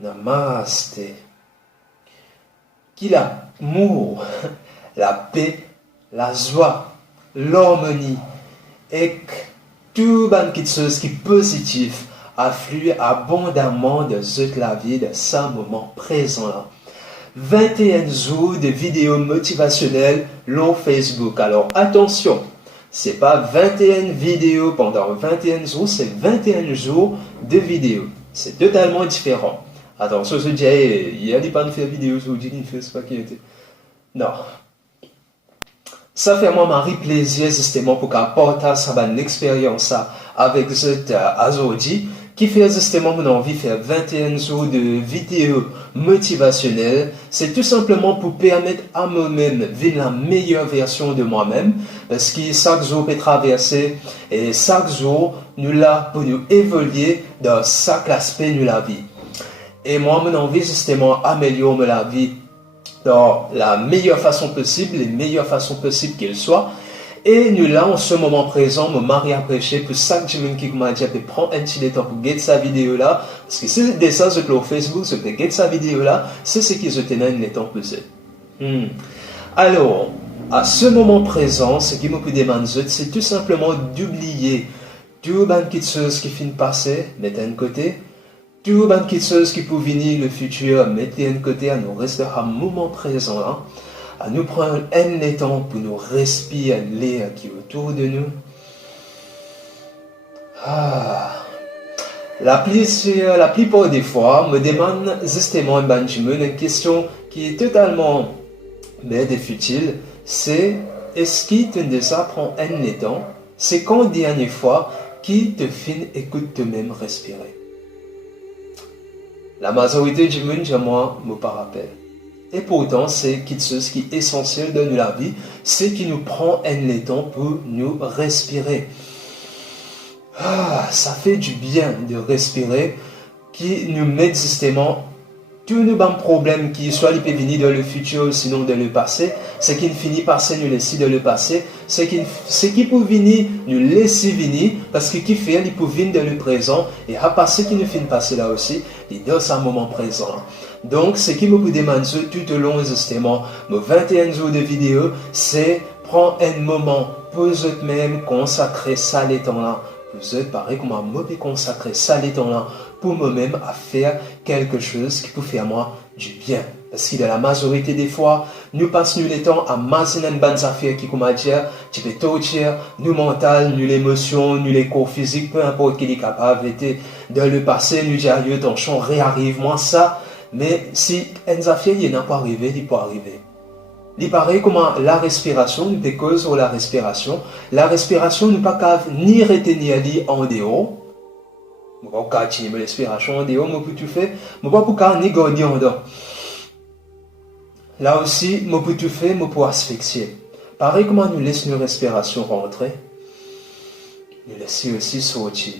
Namaste. Qui l'amour, la paix, la joie, l'harmonie et que tout quelque chose qui est positif afflue abondamment de toute la vie de ce moment présent là. 21 jours de vidéos motivationnelles sur Facebook. Alors attention, c'est pas 21 vidéos pendant 21 jours, c'est 21 jours de vidéos. C'est totalement différent. Attention, je dis, il y a des pas de faire vidéo, je vous dis qu'il fait ce qui était. Non. Ça fait moi mari plaisir justement pour qu'apporter ça l'expérience avec cette aujourd'hui qui fait justement mon envie de faire 21 jours de vidéos motivationnelles. C'est tout simplement pour permettre à moi-même de vivre la meilleure version de moi-même parce que chaque jour peut traverser et chaque jour nous là pour nous évoluer dans chaque aspect de la vie. Et moi mon envie justement améliorer la vie dans la meilleure façon possible, les meilleures façons possibles qu'elle soit. Et nous là, en ce moment présent, mon mari a prêché pour chaque jour qui m'a dit de prendre un petit temps pour guetter sa vidéo là. Parce que c'est des ça, sur Facebook, je peux guetter sa vidéo là, c'est ce qui se tenait le temps plus. Alors, à ce moment présent, ce qui me peut demander, c'est tout simplement d'oublier tout les choses qui finissent passer, mettre d'un côté. Tout les choses qui peuvent venir le futur, mettre d'un côté, à nous rester à un moment présent là. À nous prendre un temps pour nous respirer l'air qui est autour de nous. La plupart des fois, me demande justement une question qui est totalement futile. C'est est-ce que tu déjà prends un temps? C'est quand dernière fois qui te fin écoute toi-même respirer? La majorité du monde, moi, me pas rappelle. Et pourtant, c'est quelque chose qui est essentiel dans la vie, c'est qui nous prend un temps pour nous respirer. Ça fait du bien de respirer, qui nous met justement tous nos problèmes qui soit ils peuvent venir dans le futur, sinon dans le passé, c'est qui finit par se nous laisser dans le passé, c'est qui peut venir nous laisser venir, parce que qui fait, il peut venir dans le présent, et à passer qui nous finit passer là aussi, et dans ce moment présent. Donc, ce qui me peut demander tout au long justement, nos 21 jours de vidéo, c'est prendre un moment pour vous-même, consacrer ça les temps-là. Vous êtes pareil comme moi, je consacrer ça les temps-là pour moi-même à faire quelque chose qui peut faire moi du bien. Parce que dans la majorité des fois, nous passons le temps à massiner une bonne affaire qui, comment dire, tu peux torturer nous mental, nous l'émotion, nous les corps physiques, peu importe qui est capable d'être dans le passé, nous dire, ton champ réarrive, moi ça. Mais si une affaire n'est pas arrivé, il peut arriver. Il paraît comment la respiration, nous peut cause sur la respiration. La respiration n'est pas capable ni retenir en dehors. Je ne peux pas continuer la respiration en dehors, je peux tout faire. Je ne peux pas ni garder en dehors. Là aussi, je peux tout faire, je peux asphyxier. Pareil comment nous laissons nos respirations rentrer, nous laissons aussi sortir.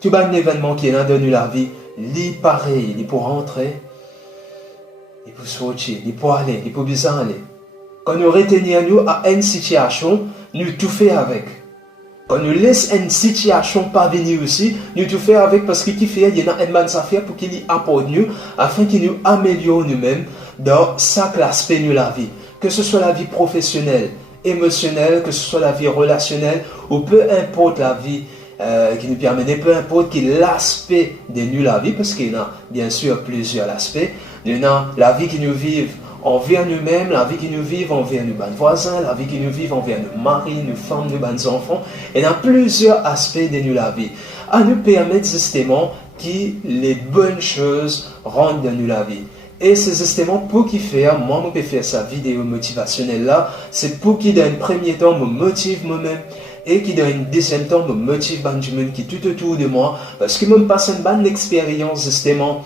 Tout un événement qui est là dans la vie, il pareil, il peut rentrer, il peut sortir, il peut aller, il peut bien aller. Quand nous retenons nous à une situation, nous tout fait avec. Quand nous laissons une situation pas venir aussi, nous tout fait avec parce qu'il fait, il y a une bonne affaire pour qu'il y apporte nous, afin qu'il nous améliore nous-mêmes dans chaque aspect de la vie. Que ce soit la vie professionnelle, émotionnelle, que ce soit la vie relationnelle, ou peu importe la vie qui nous permet, peu importe quel est l'aspect de nous la vie, parce qu'il y a bien sûr plusieurs aspects. Il y a la vie qui nous vit envers nous-mêmes, la vie qui nous vit envers nos voisins, la vie qui nous vit envers nos maris, nos femmes, nos enfants. Et il y a plusieurs aspects de nous la vie. À nous permettre justement que les bonnes choses rentrent dans nous la vie. Et c'est justement pour qui faire, moi, je peux faire cette vidéo motivationnelle là, c'est pour qui dans un premier temps me motive moi-même, et qui dans un deuxième temps me motive du monde qui est tout autour de moi, parce que me passe une bonne expérience justement,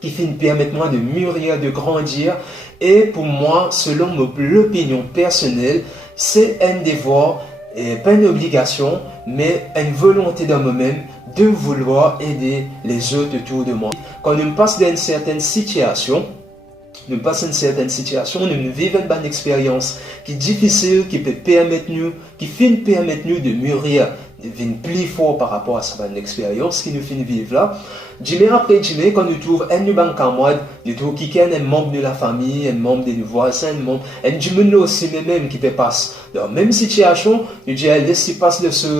qui finit permettre moi de mûrir, de grandir. Et pour moi, selon l'opinion personnelle, c'est un devoir, et pas une obligation, mais une volonté dans moi-même de vouloir aider les autres autour de moi. Quand nous passons dans une certaine situation, nous vivons une bonne expérience qui est difficile, qui peut permettre nous, qui finit permettre nous de mûrir vient plus fort par rapport à cette expérience qui nous fait vivre là. Jimé après Jimé, quand nous trouvons un nouveau camarade, nous trouvons quelqu'un, un membre de la famille, un membre de nos voisins, un membre, un Jimé aussi même qui peut passer dans la même situation, nous disons, laissez passer de cette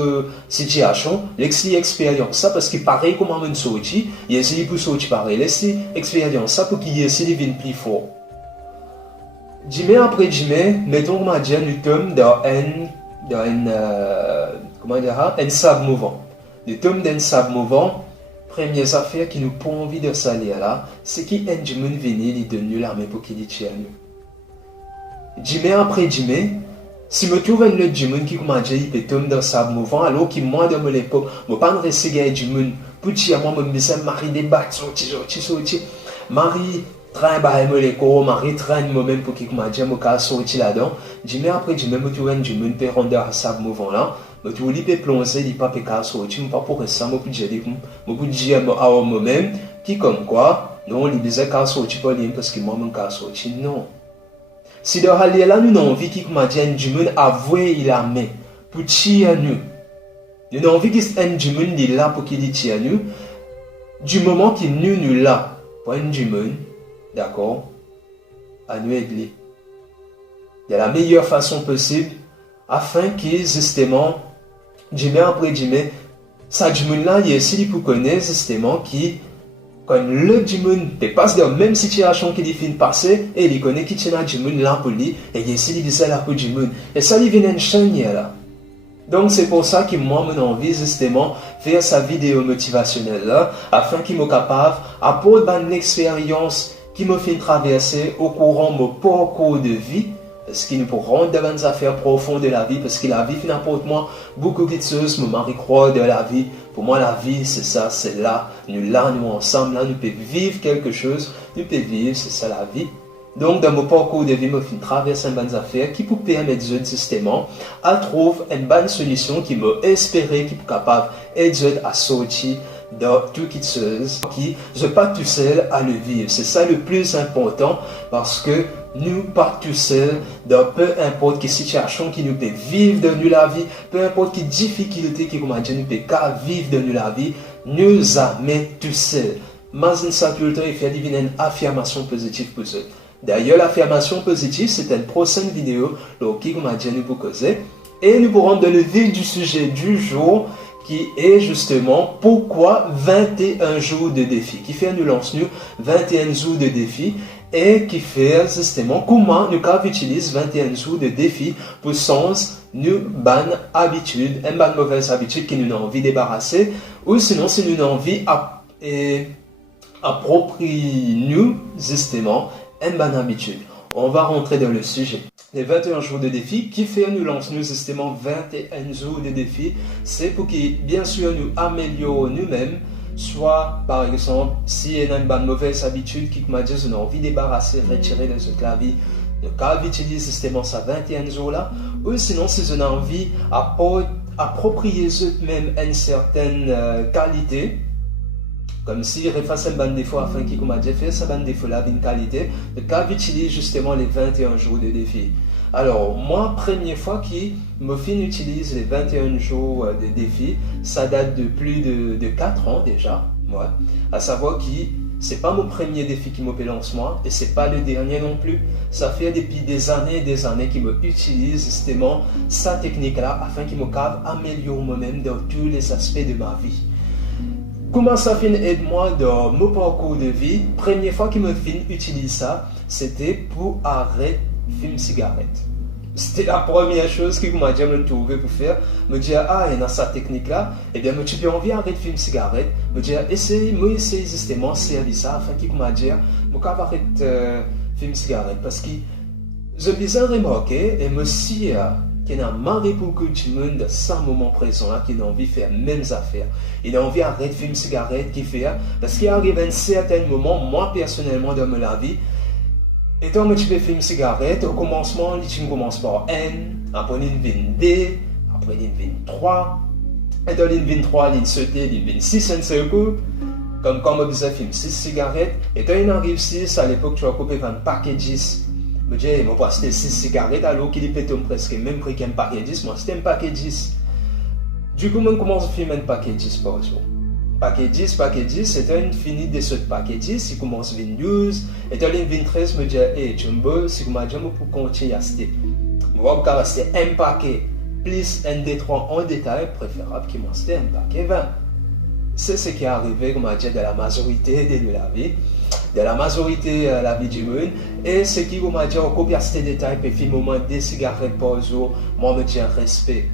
situation, laissez expérience ça, parce que pareil comme on sorti, il y a essayé pour sortir pareil, laissez expérience ça pour qu'il y ait essayé de venir plus fort. Jimé après Jimé, mettons qu'on va dire, nous sommes dans un sable mouvant. Nous sommes dans un sable mouvant. Première affaire qui nous prend envie de salir là, c'est qu'il y a un Jimé venu, il donne l'armée pour qu'il tue à nous. Jimé après Jimé, si je trouve un autre Jimé qui commence à dire il peut tomber dans un sable mouvant, alors que moi dans mon époque, je ne peux pas rester avec un Jimé pour dire moi, je me marie débattre, sortir. Marie traîne mon école, Marie traîne moi-même pour qu'il commence à dire je sortir là-dedans. Jimé après Jimé, je trouve un Jimé peut rendre dans un sable mouvant là. Mais tu peux plonger, il pas peut sortir, mais pas pour ça, je peux dire à moi-même, qui comme quoi, non, il disait qu'à sortir pas parce que moi-même qu'à sortir, non. Si dans le là, nous avons envie qu'il m'a dit un Jimon avouer la main pour tirer à nous. Nous avons envie qu'un Jimon est là pour qu'il tire à nous. Du moment qu'il nous là, pour un Jimon, d'accord, à nous aider. De la meilleure façon possible, afin qu'il justement, Jimé après Jimé, ça Jimon là, il est ici pour connaître justement qui, quand le Jimon passe dans la même situation qu'il vient de passer, et il connaît qui tient à Jimon là pour lui, et il est ici, il dit ça là pour Jimon. Et ça, il vient de chaîne là. Donc c'est pour ça que moi, j'ai envie justement faire sa vidéo motivationnelle là, afin qu'il soit capable d'apporter une expérience qui me fait traverser au courant de mon parcours de vie. Parce qu'il nous peut rendre dans les affaires profondes de la vie, parce que la vie fait n'importe moi beaucoup de choses, mon mari croit de la vie. Pour moi, la vie, c'est ça, c'est là, nous ensemble, là, nous pouvons vivre quelque chose, nous pouvons vivre, c'est ça la vie. Donc, dans mon parcours de vie, je fais traverser une bonne affaire qui peut permettre justement à trouver une bonne solution qui m'a espéré, qui est capable d'aider à sortir dans tout quelque chose qui je pas tout seul à le vivre. C'est ça le plus important parce que nous pas tout seuls dans peu importe quelle situation qui nous peut vivre dans nous la vie, peu importe quelle difficulté qui comment dire nous peut vivre dans nous la vie, nous amène tout seuls. Mais ça tout le temps il fait une affirmation positive pour eux. D'ailleurs l'affirmation positive c'est une prochaine vidéo qui comment dire nous pour causer et nous pourrons dans le vif du sujet du jour qui est justement pourquoi 21 jours de défi, qui fait nous lance nous 21 jours de défi et qui fait justement comment nous utilisons 21 jours de défi pour sens nous bonne habitude, une bonne mauvaise habitude qui nous a envie de débarrasser ou sinon si nous avons envie approprier nous justement une bonne habitude. On va rentrer dans le sujet. Les 21 jours de défi, qui fait nous lance nous justement 21 jours de défi, c'est pour que bien sûr nous améliorons nous-mêmes, soit par exemple si il y a une bonne mauvaise habitude qui m'a dit on a envie de débarrasser, retirer de cette la vie, donc utiliser justement ça 21 jours là, ou sinon si on a envie d'approprier eux-mêmes une certaine qualité, comme si refasse un bon défaut afin qu'il m'a dit faire ça bon défaut là une qualité, donc utilise justement les 21 jours de défi. Alors, moi, première fois que me utilise les 21 jours de défi, ça date de plus de 4 ans déjà. Ouais. À savoir que ce n'est pas mon premier défi qui me lance moi, et ce n'est pas le dernier non plus. Ça fait depuis des années et des années qu'il me utilise justement cette technique-là afin qu'il me améliore moi-même dans tous les aspects de ma vie. Comment ça fait aide-moi dans mon parcours de vie? Première fois qu'il me utilise ça, c'était pour arrêter fume cigarette. C'était la première chose que m'a dit me trouver pour faire. Me dire ah il y a cette technique là et bien me tu peux envie d'arrêter fume cigarette. Me dire essaye justement servir ça afin qu'il m'a dit me arrêter fume cigarette parce que je bien remarqué et me si qu'il y a marre pour que tout le monde dans ce moment présent là qui a envie de faire les mêmes affaires. Il a envie d'arrêter fume cigarette qui fait parce qu'il arrive à un certain moment moi personnellement dans ma vie. Et quand tu fais une cigarette, au commencement, tu commences par N, après une vine D, après une vine 3, et dans une vine 3, une sauté, une vine 6, un seul coup, comme quand on faisait 6 cigarettes, et quand il arrive 6, à l'époque, tu vas couper un paquet 10. Je dis, moi, c'était 6 cigarettes, alors qu'il est presque même prix qu'un paquet 10, moi, c'était un paquet 10. Du coup, on commence à faire un paquet 10 par jour. Paquet 10, c'est une finie de ce paquet 10, si commence à venir news, et dans les 13, me dit, hey, Jumbo, si vous m'avez pour continuer à acheter. Moi, je vais acheter un paquet, plus un D3 en détail, préférable qu'il m'achète un paquet 20. C'est ce qui est arrivé, comme on dit, de la majorité de la vie, de la majorité de la vie du monde, et ce qui, comme on dit, on copie acheter des détails, puis finalement, des cigarettes par jour, moi, me dit respect.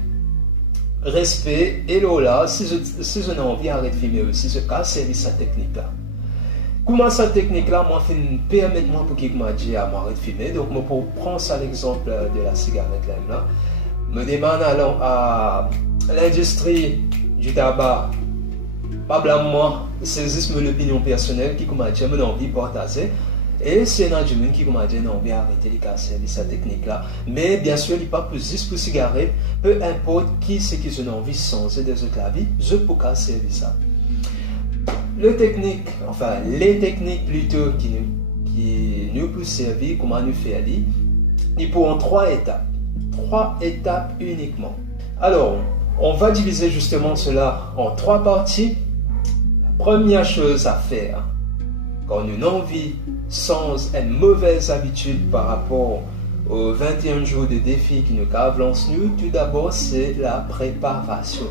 Respect, et là, si je n'ai envie d'arrêter de filmer aussi, je casse cette technique-là. Comment cette technique-là, moi, fait permettre moi pour qu'il m'a dit à m'arrêter de filmer. Donc, moi, pour prendre ça l'exemple de la cigarette là, me demande allant à l'industrie du tabac, pas blâme moi, c'est juste mon opinion personnelle qui m'a dit, mon envie de partager. Et c'est un du monde qui m'a dit non, bien arrêter de casser cette technique-là. Mais bien sûr, il n'est pas juste pour cigarette. Peu importe qui c'est qui ont envie de changer des autres la vie, je peux casser ça. Les techniques plutôt qui nous peuvent servir, comment nous faire lire, ils pourront 3 étapes. 3 étapes uniquement. Alors, on va diviser justement cela en 3 parties. La première chose à faire, quand une envie sans une mauvaise habitude par rapport aux 21 jours de défi qui nous avancent nous, tout d'abord c'est la préparation.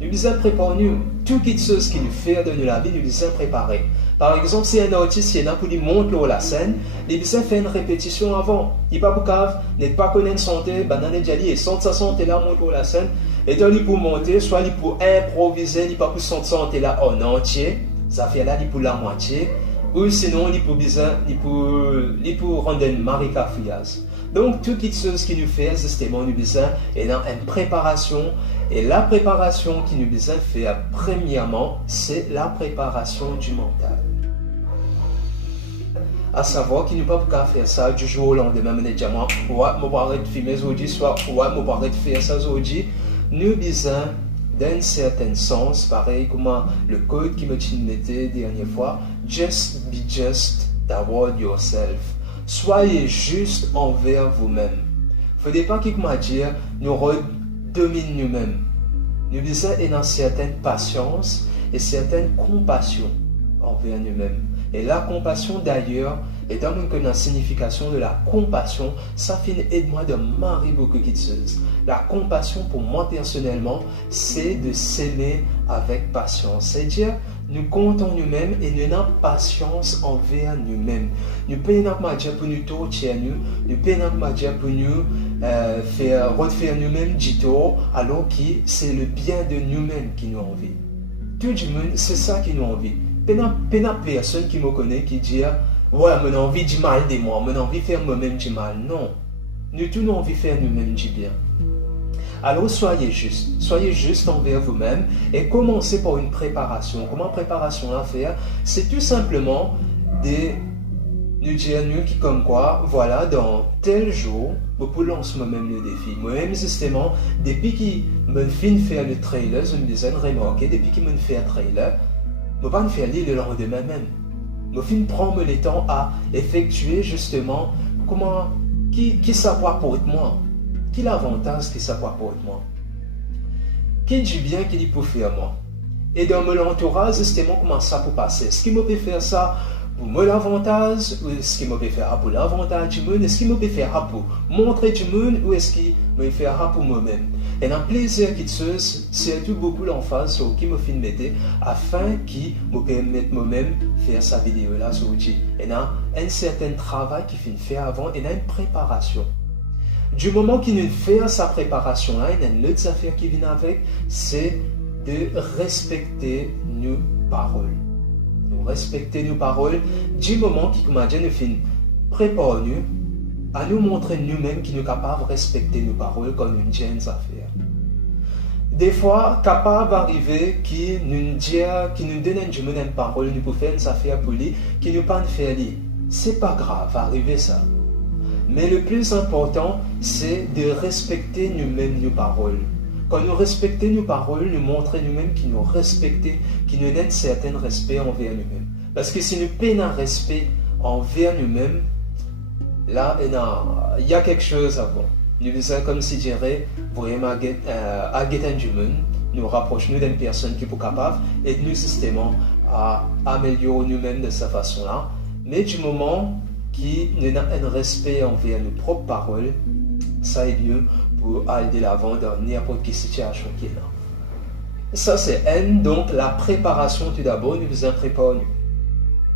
Nous devons préparer tout quelque chose qui nous fait de la vie, nous devons préparer. Par exemple, si un artiste est là pour lui montrer la scène, il devient faire une répétition avant. Il n'est pas pour cave, n'est pas connaître santé, banane déjà dit, et sans sa santé là, montrer la scène, et donc il pour monter, soit il pour improviser, il pas pour son santé là en entier, ça fait là il pour la moitié. Ou sinon, il peut rendre une marika friaz. Donc, toute chose qui nous fait, justement, nous besoin est dans une préparation. Et la préparation qui nous besoin faire, premièrement, c'est la préparation du mental. À savoir qu'il ne peut pas faire ça du jour au lendemain. Mais déjà, moi, je vais arrêter de filmer aujourd'hui, soit je vais arrêter de faire ça aujourd'hui. Nous besoin d'un certain sens, pareil comme le code qui me mettait dernière fois, just be just toward yourself. Soyez juste envers vous-même. Il ne faut pas qu'il m'a dit, nous redomine nous-mêmes. Nous devons une certaine patience et certaine compassion envers nous-mêmes. Et la compassion d'ailleurs, étant donné que la signification de la compassion, ça finit aide-moi de marier beaucoup de choses. La compassion pour moi personnellement, c'est de s'aimer avec patience. C'est-à-dire, nous comptons nous-mêmes et nous avons patience envers nous-mêmes. Nous ne pouvons pas dire pour nous torturer nous ne pouvons pas dire pour nous refaire nous-mêmes du tort, alors que c'est le bien de nous-mêmes qui nous envie. Tout le monde, c'est ça qui nous envie. Il n'y a personne qui me connaît qui dit ouais, j'ai envie du mal de moi, j'ai envie de faire moi-même du mal. Non, nous tous avons envie de faire nous-mêmes du bien. Alors soyez juste envers vous-même et commencez par une préparation. Comment préparation à faire? C'est tout simplement de nous dire nous qui comme quoi, voilà, dans tel jour, je peux lancer moi-même le défi. Moi-même justement, depuis qu'il me fait faire le trailer, je me disais remarquer, depuis qu'il me fait un trailer, je ne vais pas faire lire le lendemain même. Je vais prendre le temps à effectuer justement comment, qui savoir pour moi. Quel l'avantage qui savoir pour moi? Quel du bien qu'il peut faire moi? Et dans mon entourage, justement, comment ça peut passer? Est-ce qu'il me peut faire ça pour moi l'avantage? Ou est-ce qu'il me peut faire pour l'avantage du monde? Est-ce qu'il me peut faire pour montrer du monde? Ou est-ce qu'il me peut faire pour moi-même? Et un plaisir qui se c'est tout beaucoup l'emphase sur qui me filme afin qu'il me permette moi-même faire sa vidéo là sur outil. Et a un certain travail qu'il fait faire avant et a une préparation. Du moment qu'il nous fait sa préparation là, il y a une autre affaire qui vient avec, c'est de respecter nos paroles. Respecter nos paroles du moment qu'il nous fait préparer nous à nous montrer nous-mêmes qui nous sommes capables de respecter nos paroles comme une jeune affaire. Des fois, capable d'arriver qui nous donne une parole, nous pouvons faire une affaire pour lui, qui nous pas faire lire. C'est pas grave, arriver ça. Mais le plus important, c'est de respecter nous-mêmes nos paroles. Quand nous respectons nos paroles, nous montrons nous-mêmes qui nous respectons, qui nous donnent un certain respect envers nous-mêmes. Parce que si nous peinons un respect envers nous-mêmes, là, il y a quelque chose à voir. Nous sommes comme si je dirais, vraiment, à du monde, nous rapproche nous d'une personne qui est capable et nous justement à améliorer nous-mêmes de cette façon-là. Mais du moment qui nous a un respect envers nos propres paroles, ça est mieux pour aller de l'avant dans n'importe quelle situation qui est là. Ça c'est N, donc la préparation tout d'abord, nous faisons préparer nous.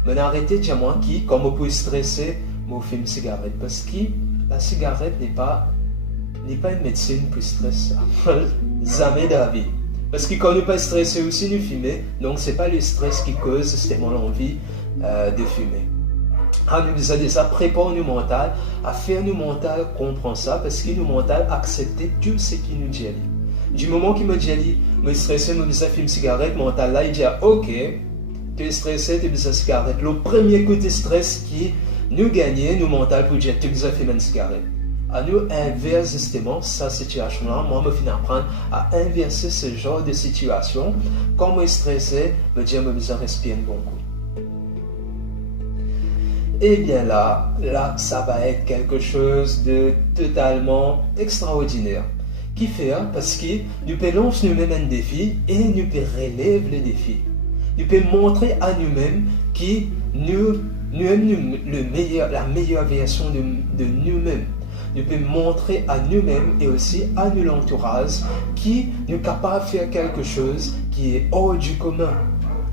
Mais arrêtez de dire moi qui, comme on peut stresser, moi fume cigarette, parce que la cigarette n'est pas une médecine pour stress, jamais de la vie. Parce que quand nous pas stressé aussi, nous fumer, donc c'est pas le stress qui cause justement l'envie de fumer. Nous disons déjà, prépare nous mental, à faire nous mental comprendre ça, parce que nous mental accepter tout ce qui nous dit. Du moment qu'il me dit, me stressé, me disait fume cigarette, mental là, il dit ok, tu es stressé, tu es besoin de cigarette. Le premier coup de stress qui nous gagne, nous mental pour dire tu es besoin de fumer une cigarette. À nous inverser justement cette situation-là, moi me finis apprendre à inverser ce genre de situation. Quand je suis stressé, me dire me besoin de respirer un bon coup. Et bien là, ça va être quelque chose de totalement extraordinaire. Qui fait, parce que nous pouvons lancer nous-mêmes un défi et nous pouvons relever le défi. Nous pouvons montrer à nous-mêmes que nous sommes la meilleure version de nous-mêmes. Nous pouvons montrer à nous-mêmes et aussi à nous l'entourage qui nous sommes capables de faire quelque chose qui est hors du commun,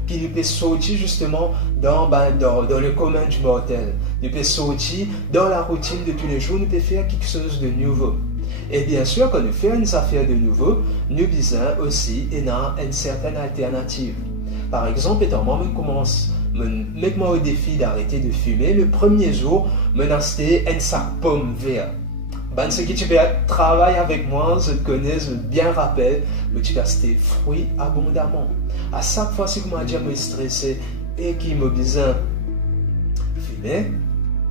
qui nous peut sortir justement dans le commun du mortel. Nous peut sortir dans la routine de tous les jours, nous peut faire quelque chose de nouveau. Et bien sûr, quand nous faisons une affaire de nouveau, nous besoin aussi une certaine alternative. Par exemple, étant moi, je commence mettre-moi au défi d'arrêter de fumer. Le premier jour, je vais acheter un sac pomme vert. Ben, ce qui tu peux travailler avec moi, je te connais, je bien rappelle, mais tu vas acheter fruits abondamment. À chaque fois que je suis stressé et qu'il me besoin de fumer,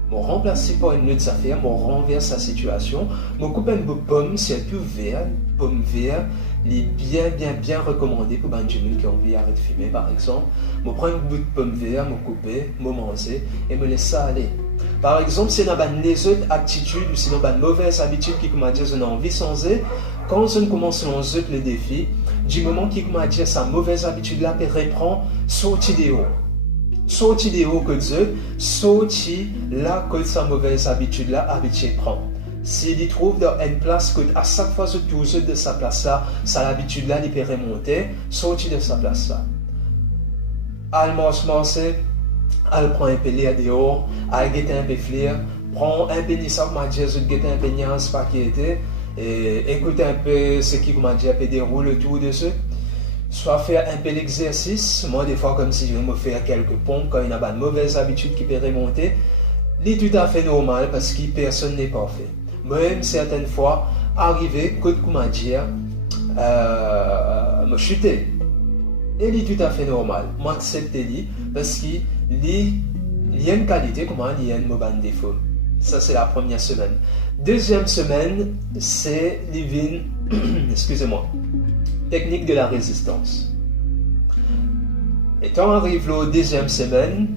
je remplace par une autre affaire, je renverse la situation, je coupe un bout de pomme, c'est tout vert, pomme vert, il est bien recommandé pour les gens qui ont envie d'arrêter de fumer par exemple. Je prends un bout de pomme vert, je coupe, je mange et je laisse ça aller. Par exemple, si on a les autres attitudes ou sinon une mauvaise habitude qui comment dire on a envie de changer, quand on commence à lancer le défi, du moment qui comment dire sa mauvaise habitude là peut reprendre sortir de haut. Sortir de haut que Dieu, sortir là que sa mauvaise habitude là habitué prend. S'il y trouve dans une place que à chaque fois que tu de sa place là, sa habitude là il peut remonter, sortir de sa place là. Almos elle prend un peu l'air dehors, elle guette un peu flair, prend un peu de ça, comment dire, je guette un peu de pas qui était, et écoute un peu ce qui, comment dire, peut dérouler autour de ce. Soit faire un peu l'exercice, moi des fois comme si je me fais quelques pompes quand il y a une mauvaise habitude qui peut remonter, c'est tout à fait normal parce que personne n'est parfait. Même certaines fois, arriver, comment dire, me chuter. Et c'est tout à fait normal. Moi, accepte parce qu'il y a une qualité, comment il y a un défaut. Ça, c'est la première semaine. Deuxième semaine, c'est living, excusez-moi, technique de la résistance. Et quand on arrive la deuxième semaine,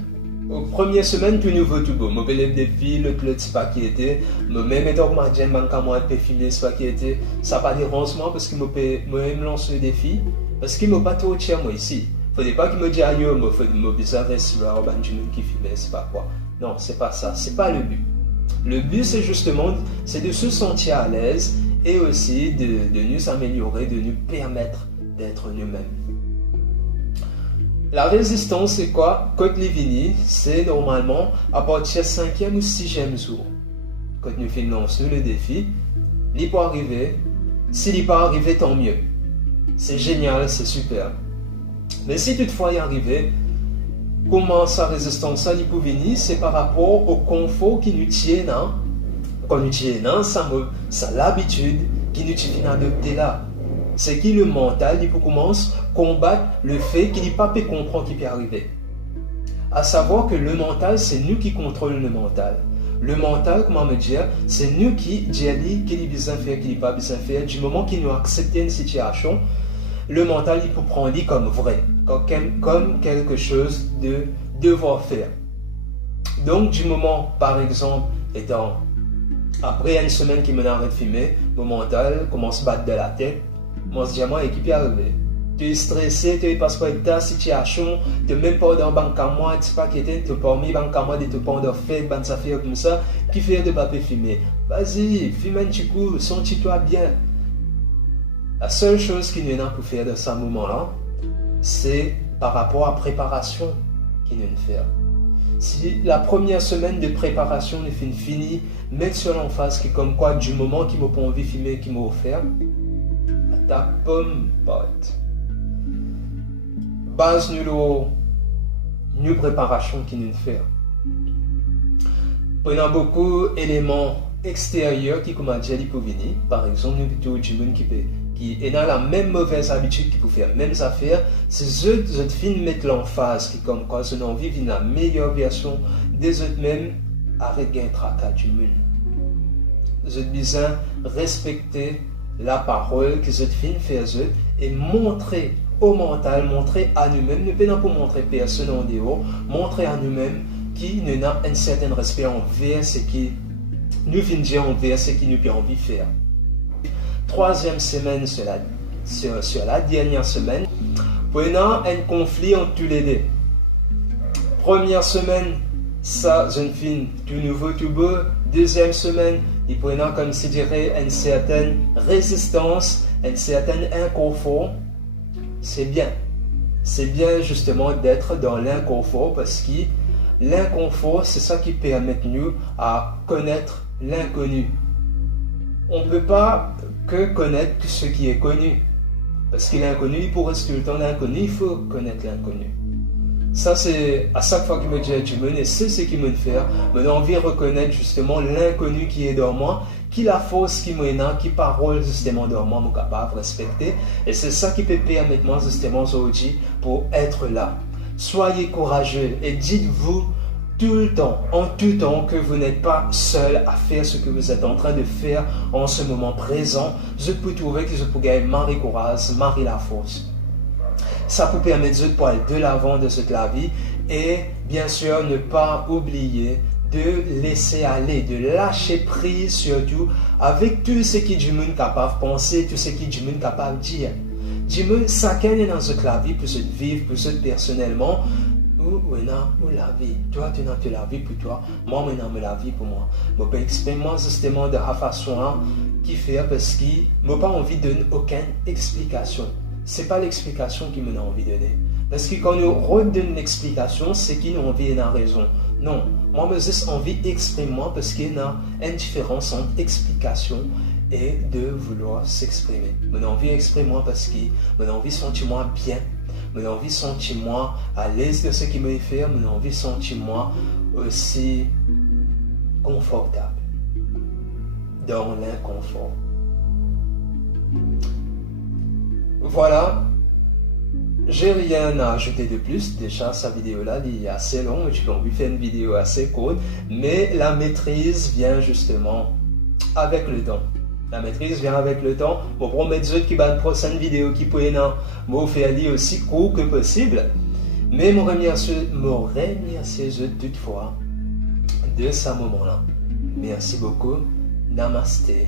aux premières semaines, tout nouveau, tout beau. Je vais les défis, le c'est pas qui était. Même étant que je peux filmer, c'est pas qui était. Ça n'a pas dérange moi parce que je peux lancer le défi. Parce qu'il ne m'a pas trop cher moi ici. Il ne faut pas qu'il me dise aïe, il m'a bizarre sur un qui filmait, c'est pas quoi. Non, c'est pas ça, c'est pas le but. Le but c'est justement de se sentir à l'aise et aussi de nous améliorer, de nous permettre d'être nous-mêmes. La résistance c'est quoi? Quand Livini, c'est normalement à partir du 5e ou 6e jour. Quand nous finançons le défi, il peut arriver. S'il n'est pas arrivé, tant mieux. C'est génial, c'est super. Mais si toutefois il est arrivé, comment sa résistance à l'hypovenie, c'est par rapport au confort qui nous tient, quand nous tient, ça l'habitude qui nous tient d'adopter là. C'est qui le mental, il peut commencer à combattre le fait qu'il n'est pas pu comprendre qui peut arriver. À savoir que le mental, c'est nous qui contrôlons le mental. Le mental, comment me dire, c'est nous qui disons qu'il est besoin de faire, qu'il n'est pas besoin de faire. Du moment qu'il nous accepte une situation, le mental, il peut prendre comme vrai, comme quelque chose de devoir faire. Donc, du moment, par exemple, après une semaine qui me arrête de fumer, mon mental commence à battre de la tête. Moi, je dis à moi, et qui peut arriver? Tu es stressé, tu es parce que ta situation, tu n'es même pas dans le banque à moi, tu sais pas qui était, tu n'es pas mis banque à moi, tu n'es pas dans fait, ban ça fait comme ça, qui fait de papier filmer. Vas-y, filme un petit coup, sens-toi bien. La seule chose qu'il y a pour faire dans ce moment-là, c'est par rapport à la préparation qu'il y a à faire. Si la première semaine de préparation est finie, mettre sur l'emphase qui comme quoi du moment qu'il m'a pas envie de filmer, qu'il m'a offert, ta pomme pote. Base nous préparation qu'il nous fait. Prenons beaucoup d'éléments extérieurs qui comme dit pour venir. Par exemple, nous plutôt du monde qui est dans la même mauvaise habitude qui peut faire mêmes affaires. C'est eux films mettre l'emphase qui comme quoi ils ont envie de la meilleure version des autres mêmes. Arrête de tracas du monde. Ils ont besoin respecter la parole que ces films font et montrer au mental, montrer à nous-mêmes, ne pas pour montrer personne en dehors, montrer à nous-mêmes qui nous a un certain respect envers ce qui nous finit envers ce qui nous a envie de faire. Troisième semaine sur la dernière semaine, prenons un conflit entre tous les deux. Première semaine, ça, jeune fille, tout nouveau, tout beau. Deuxième semaine, il prenant comme si dirait une certaine résistance, un certain inconfort. C'est bien. C'est bien justement d'être dans l'inconfort parce que l'inconfort, c'est ça qui permet nous à connaître l'inconnu. On ne peut pas que connaître ce qui est connu. Parce que l'inconnu, pour rester tout le temps l'inconnu, il faut connaître l'inconnu. Ça, c'est à chaque fois que me dit du monde, et c'est ce qui me fait, me donne envie de reconnaître justement l'inconnu qui est dans moi, qui la force qui me n'a, qui parole justement dans moi, me capable de respecter. Et c'est ça qui peut permettre moi justement aujourd'hui pour être là. Soyez courageux et dites-vous tout le temps, en tout temps, que vous n'êtes pas seul à faire ce que vous êtes en train de faire en ce moment présent. Je peux trouver que je peux gagner Marie courage, Marie la force. Ça peut permettre de aller de l'avant de cette la vie et bien sûr ne pas oublier de laisser aller, de lâcher prise surtout avec tout ce qui est du monde capable de penser, tout ce qui est du monde capable de dire. Du monde, chacun est dans cette la vie pour se vivre, pour se personnellement. Ou la vie. Toi, tu n'as la vie pour toi. Moi, je la vie pour moi. Je peux exprimer justement de la façon qui fait parce que je n'ai pas envie de donner aucune explication. Ce n'est pas l'explication qui me a envie de donner. Parce que quand nous redonnons l'explication, c'est qu'il a envie et a raison. Non, moi, j'ai envie d'exprimer moi parce qu'il y a une différence entre explication et de vouloir s'exprimer. J'ai envie d'exprimer moi parce que j'ai envie de sentir moi bien. J'ai envie de sentir moi à l'aise de ce qui me fait. J'ai envie de sentir moi aussi confortable dans l'inconfort. Voilà, j'ai rien à ajouter de plus. Déjà, sa vidéo-là, il est assez longue. J'ai envie de faire une vidéo assez courte. Mais la maîtrise vient justement avec le temps. La maîtrise vient avec le temps. Je vous promets qu'il y a une prochaine vidéo qui peut être aussi court que possible. Mais je remercie toutefois de ce moment-là. Merci beaucoup. Namasté.